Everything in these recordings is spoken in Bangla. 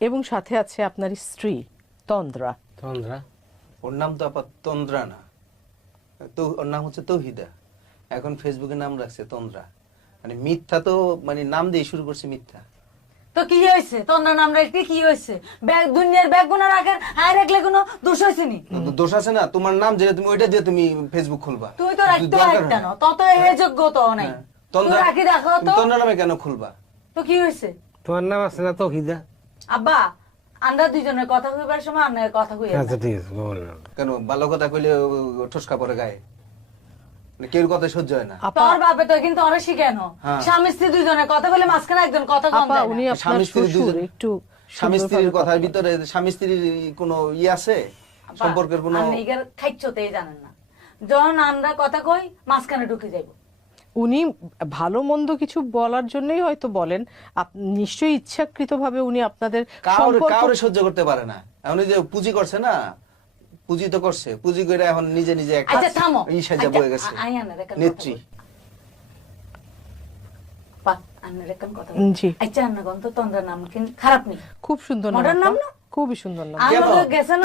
এবং সাথে আছে আপনার স্ত্রী তন্দ্রা। তন্দ্রা? ওর নাম তো আপাত তন্দ্রা না। তো ওর নাম হচ্ছে তৌহিদা। এখন ফেসবুকে নাম রাখছে তন্দ্রা। মানে মিথ্যা তো মানে নাম দিয়ে শুরু করছে মিথ্যা। তো কি হয়েছে? তোর নাম রাখতে কি হয়েছে? ব্যাগ দুনিয়ার ব্যাগ গুনা রাখার হায় রাখলে কোনো দোষ হয়েছে নি? তো দোষ আছে না। তোমার নাম যেটা তুমি ওইটা দিয়ে তুমি ফেসবুক খুলবা। তুই তো রাখতে হয় না। তত এ যোগ্য তো নাই। হ্যাঁ। তন্দ্রা রাখি দেখো তো। তন্দ্রা নামে কেন খুলবা? তো কি হয়েছে? তোমার নাম আছে না তৌহিদা? আব্বা আমরা দুজনের কথা কইবার সময় আপনার কথা কই আচ্ছা ঠিক আছে বল কেন ভালো কথা কইলে ঠোসকা পরে গায়ে? মানে কেউ কথা সহ্য হয় না। তোর বাপে তো কিন্তু অনেক শিখানো হ্যাঁ। স্বামী স্ত্রী দুজনের কথা বলে মাঝখানে একজন কথা কম দেয় উনি স্বামী স্ত্রী দুজন- একটু স্বামী স্ত্রীর কথার ভিতরে স্বামী স্ত্রীর কোনো ইয়ে আছে? সম্পর্কের কোনো আপনি এগার খাইচ্ছতেই জানেন না। যখন আমরা কথা কই মাঝখানে ঢুকে যাইব। উনি ভালো মন্দ কিছু বলার জন্যই হয়তো বলেন। নিশ্চয়ই ইচ্ছাকৃতভাবে উনি আপনাদের কাউরে সহ্য করতে পারে না। এই যে পুঁজি করছে না পুঁজি তো করছে। পুঁজি করে এখন নিজে নিজে একটা আচ্ছা আচ্ছা, বয়ে গেছে। নেত্রী। জি। আচ্ছা নাম কিন্তু খারাপ নেই। খুব সুন্দর নাম না? খুবই সুন্দর নাম।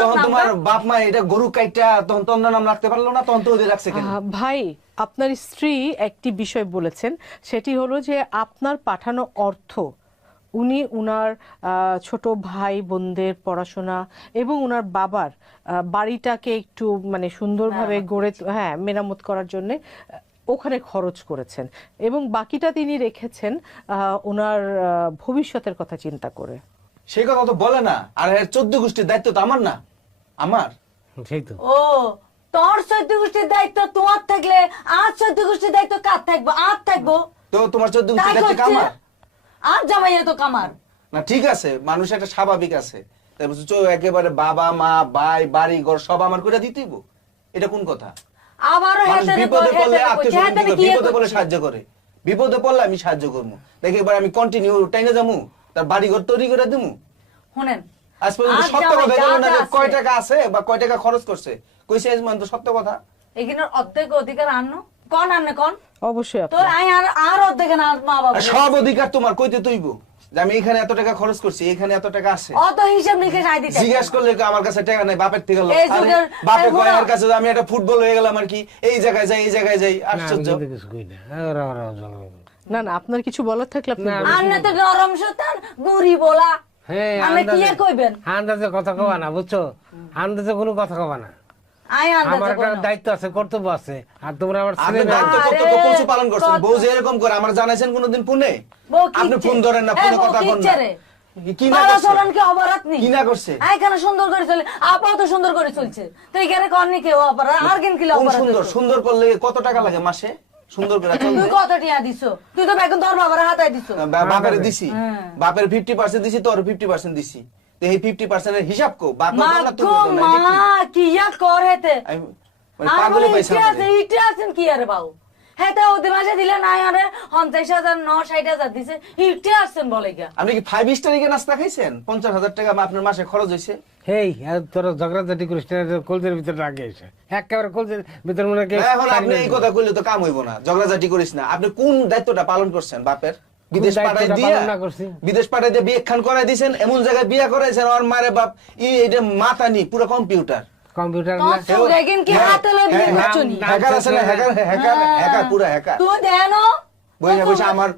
তখন তোমার বাপ মা এটা গরু কাইটা তখন তন্দ্রা নাম রাখতে পারল না তখন তো ওদের রাখছে কেন? ভাই আপনার স্ত্রী একটি বিষয় বলেছেন সেটি হলো যে আপনার পাঠানো অর্থ উনি উনার আহ, ছোট ভাই বোনদের পড়াশোনা এবং উনার বাবার আহ, বাড়িটাকে একটু মানে সুন্দরভাবে গড়ে হ্যাঁ মেরামত করার জন্য ওখানে খরচ করেছেন এবং বাকিটা তিনি রেখেছেন আহ, ওনার আহ, ভবিষ্যতের কথা চিন্তা করে। সেই কথা তো বলে না আর এর চোদ্দ গোষ্ঠীর দায়িত্ব তো আমার না আমার। সেই তো। ও তোর চৈত্য গোষ্ঠীর দায়িত্ব তোমার থাকলে আর চৈত্য গোষ্ঠীর দায়িত্ব কার থাকব? আর থাকব? তো তোমার চোদ্দ গোষ্ঠীর দায়িত্ব করছে। আমার আর জামাইয়া তো কামার। না ঠিক আছে মানুষ একটা স্বাভাবিক আছে। চো একেবারে বাবা মা ভাই বাড়ি ঘর সব আমার করে দিতেইব এটা কোন কথা? আবারও বিপদে পড়লে আত্মীয় বিপদে পড়লে সাহায্য করে। বিপদে পড়লে আমি সাহায্য করব। দেখে এবার আমি কন্টিনিউ টাইনে যাব? তার বাড়ি ঘর তৈরি করে দিমু? শুনেন আজ পর্যন্ত সত্য কথা না কয় টাকা আছে বা কয় টাকা খরচ করছে? কইছে আজ সত্য কথা? এখানের অর্ধেক অধিকার আনো কন আনে কন? অবশ্যই তোর আই আর আর অর্ধেক না মা বাবা সব অধিকার তোমার কইতে তৈব? যে আমি এখানে এত টাকা খরচ করছি এখানে এত টাকা আছে। অত হিসাব নিকেশ আই দিতে। জিজ্ঞাসা করলে আমার কাছে টাকা নাই বাপের থেকে বাপে কয় আমার কাছে আমি একটা ফুটবল হয়ে গেলাম আর কি। এই জায়গায় যাই এই জায়গায় যাই আশ্চর্য। কিছু কই না। না না আপনার কিছু বলার থাকলে আপনি না, বলুন। আন্নে তো নরম সুতান গুড়ি বলা। হ্যাঁ আমি কি আর কইবেন? আন্দাজে কথা কবা না বুঝছ? আন্দাজে কোনো কথা কবা না। আমার একটা দায়িত্ব আছে কর্তব্য আছে আর তোমরা আমার ছেলে দায়িত্ব কর্তব্য পৌঁছে পালন করছেন। বউ যে এরকম করে আমার জানাইছেন কোনোদিন ফোনে আপনি ফোন ধরেন না ফোনে কথা কি না। কি না করছে? অপরাধ নেই কি না করছে? এখানে সুন্দর করে চলে আপাও তো সুন্দর করে চলছে। তো এখানে কননি কেউ অপরাধ? আর কেন কি অপরাধ সুন্দর? সুন্দর করলে কত টাকা লাগে মাসে? সুন্দর করে তুই কত টিয়া দিছো? তুই তো এখন তোর বাবার হাতায় দিছো। বাপের দিছি। হ্যাঁ। বাপের ফিফটি পার্সেন্ট দিছি তোর ফিফটি পার্সেন্ট দিছি। তো এই ফিফটি এর হিসাব কো বাপ না এটা মা কি? ইয়া করেতে আমি মানে পাগলে পয়সা ইটে আছে আমারে। আছেন কি আরে বাবু হ্যাঁ তা ওদের মাসে দিলে নাই আরে পঞ্চাশ হাজার ন ষাট হাজার দিছে। ইটে আসছেন বলে আপনি কি ফাইভ স্টার নাস্তা খাইছেন? পঞ্চাশ হাজার টাকা আপনার মাসে খরচ হয়েছে হেই ঝগড়াঝাটি করিস কলজের ভিতরে রাখে এসে। একেবারে কলজের ভিতরে মনে এখন আপনি এই কথা কইলে তো কাম হইব না। ঝগড়াঝাটি করিস না। আপনি কোন দায়িত্বটা পালন করছেন বাপের? বিদেশ পাঠাই দিয়া? বিদেশ পাঠাই দিয়ে বিয়ে খান করাই দিয়েছেন এমন জায়গায় বিয়ে করাইছেন আর মারে বাপ ই এটা মাথা নি পুরো কম্পিউটার। কম্পিউটার না কি হ্যাঁ, হাতে লয়ে বিয়ে হ্যাঁ, করছ নি? না, হ্যাকার আছে না হ্যাকার হ্যাকার হ্যাকার পুরো হ্যাকার। তুই দেন বইয়া বসে আমার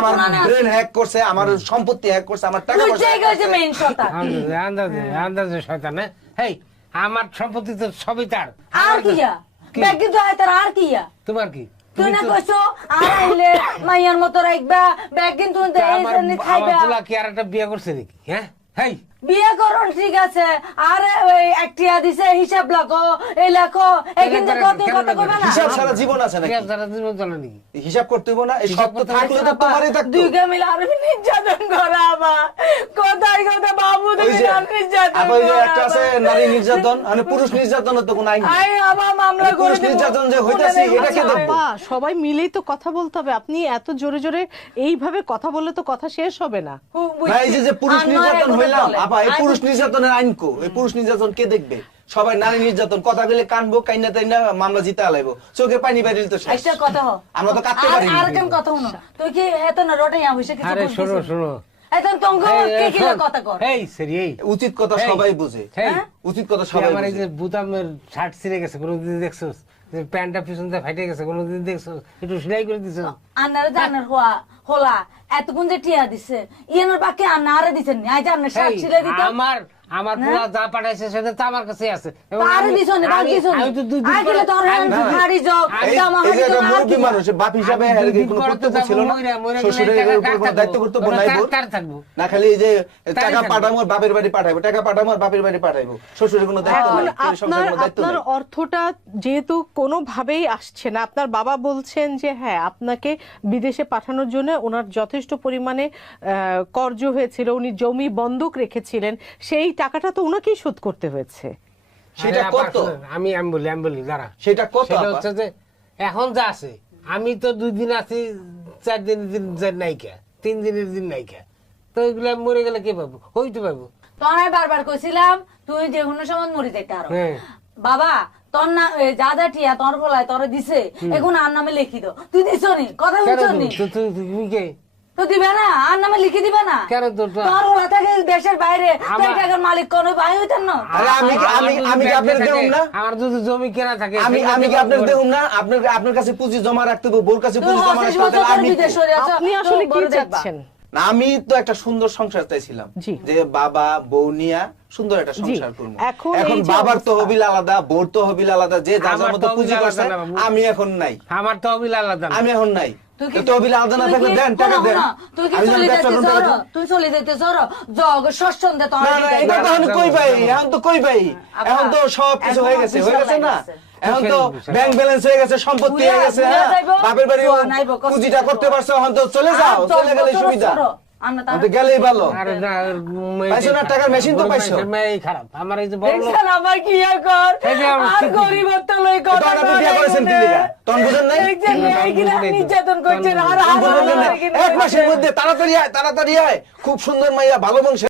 আমার ব্রেন হ্যাক করছে আমার সম্পত্তি হ্যাক করছে আমার টাকা পয়সা করছে। মেইন কথা। আন্দাজে আন্দাজে আন্দাজে শয়তান হ্যাঁ? হেই আমার সম্পত্তি তো সবই তার। আর কিয়া কি? ব্যাগ হয় তার আর কিয়া তোমার কি? তুই তুমি না কইছো আর আইলে মাইয়ার মতো রাখবা ব্যাগ কিন্তু তা আমার আমার খাইবা। পোলা কি আর একটা বিয়ে করছে নাকি? হ্যাঁ? হেই বিয়ে করুন ঠিক আছে। আর ওই একটিয়া দিছে হিসাব লাগো এই কিন্তু কত? না? হিসাব সারা জীবন আছে নাকি? সারা জীবন চলে নাকি? হিসাব করতে হইব না এই থাকলে তো তোমারই থাকতো। দুই মিলে আর নির্যাতন করা কোথায় কোথায় বাবু তুমি নির্যাতন আবার যে একটা আছে নারী নির্যাতন মানে পুরুষ নির্যাতনের তো কোনো আইন আই মামলা করে পুরুষ নির্যাতন যে হইতাছে, এটা কে দেখবে? সবাই মিলেই তো কথা বলতে হবে। আপনি এত জোরে জোরে এইভাবে কথা বললে তো কথা শেষ হবে না। এই যে যে পুরুষ নির্যাতন হইলাম। আপা এই পুরুষ নির্যাতনের আইন কো? এই পুরুষ নির্যাতন কে দেখবে? সবাই নারী নির্যাতন কথা বলে কানবো কাইনা তাইনা মামলা জিতে আলাইবো চোখে পানি বাইরে তো শেষ। একটা কথা হ আমরা তো আর- পারি আর কেন কথা শুনো। তুই কি এত না রোটে আম হইছে কিছু আরে শোনো না? শোনো এখন তঙ্গ কে কি কথা কর? এই সরি এই। উচিত কথা সবাই বুঝে। এই, উচিত কথা তুই সবাই আমার এই যে বুতামের শার্ট ছিঁড়ে গেছে কোনোদিন দেখছোস? যে প্যান্টটা পিছন দিয়ে ফাইটে গেছে কোনদিন দেখছোস? একটু সেলাই করে দিছো আন্নারে জানার হওয়া হলা। এতক্ষণ যে টিয়া দিছে ইয়ানোর বাকি দিছেন নি? শাক ছিলে দিতাম আমার আমার পুরা যা পাঠাইছে সেটা তো আমার কাছে আছে। দিছো নি বাকি দিছো আমি তো দুই দিন আমি- জগ কি মানুষ বাপ হিসাবে কোনো কর্তব্য ছিল না? শ্বশুরের উপর কোনো দায়িত্ব? কর্তব্য নাই থাকব? না খালি এই যে টাকা পাঠাবো আর বাপের বাড়ি পাঠাবো টাকা পাঠাবো আর বাপের বাড়ি পাঠাবো শ্বশুরের কোনো দায়িত্ব নাই আপনার কোনো আপনার অর্থটা যেহেতু কোনোভাবেই আসছে না আপনার বাবা বলছেন যে হ্যাঁ আপনাকে বিদেশে পাঠানোর জন্য ওনার যথেষ্ট পরিমাণে আহ, কর্জ হয়েছিল উনি জমি বন্ধক রেখেছিলেন সেই টাকাটা তো ওনাকেই শোধ করতে হয়েছে। সেটা কত? আমি আমি বলি আমি বলি দাঁড়া। সেটা কত সেটা হচ্ছে যে এখন যা আছে আমি তো দুই দিন আছি চার দিন দিন নাইকা তিন দিনের দিন নাইকা তো এগুলো মরে গেলে কে পাবো? ওই তো পাবো। তোর বারবার কইছিলাম তুই যে কোনো সময় মরি যাইতে আরও। হ্যাঁ। বাবা তোর না যা যা টিয়া তোর বলায় তোর দিছে এখন আর নামে লিখি দো তুই দিছ নি কথা কেন বলছ নি তুমি- তো- তো- কে? তো দিবে না? আর নামে লিখে দিবে না? কেন তো- তো- তোর বলা থাকে দেশের বাইরে। আমার- টাকার মালিক কোন ভাই হইতেন না? আরে আমি আমি আমি কি আপনার থাকে, না? আমার যদি জমি কেনা থাকে আমি আমি কি আপনার করে। না? আপনার আপনার কাছে পুঁজি জমা রাখতে হবে বোর কাছে পুঁজি জমা রাখতে হবে আমি কি? বিদেশ সরে আছো, আপনি তো আসলে কি চাচ্ছেন? না আমি তো একটা সুন্দর সংসার চাইছিলাম যে বাবা বউ নিয়া সুন্দর একটা সংসার করব। এখন বাবার তহবিল আলাদা বোর তহবিল আলাদা যে মতো পুঁজি করছে। আমি এখন নাই। আমার তো অবিল আলাদা আমি এখন নাই। দেন টাকা দেন। তুই চলে? জগ এটা তো। এখন কই পাই এখন তো কই পাই এখন তো সব কিছু হয়ে গেছে হয়ে গেছে না? এখন তো। ব্যাংক ব্যালেন্স হয়ে গেছে সম্পত্তি হয়ে গেছে হ্যাঁ? বাপের বাড়ি পুঁজিটা করতে পারছ এখন তো চলে যাও চলে গেলে সুবিধা। আমরা তার- আমি তো গেলেই ভালো আরে না, মেয়ে পাইছো না, টাকার মেশিন তো পাইছো? মানুষের খারাপ আমার এই যে বড় লোক আমার কি কর? এই যে আমার আর কি- তো লই কথা তখন আপনি বিয়ে করেছেন কি লিগা? তখন বুঝেন নাই? দেখছেন, তখন এইগুলা বুঝি নাই তো। নির্যাতন করছেন, আর বুঝি নাই। হাজার বুঝলেন না? হাজার এক মাসের মধ্যে তাড়াতাড়ি আয় তাড়াতাড়ি আয় খুব সুন্দর মাইয়া ভালো বংশে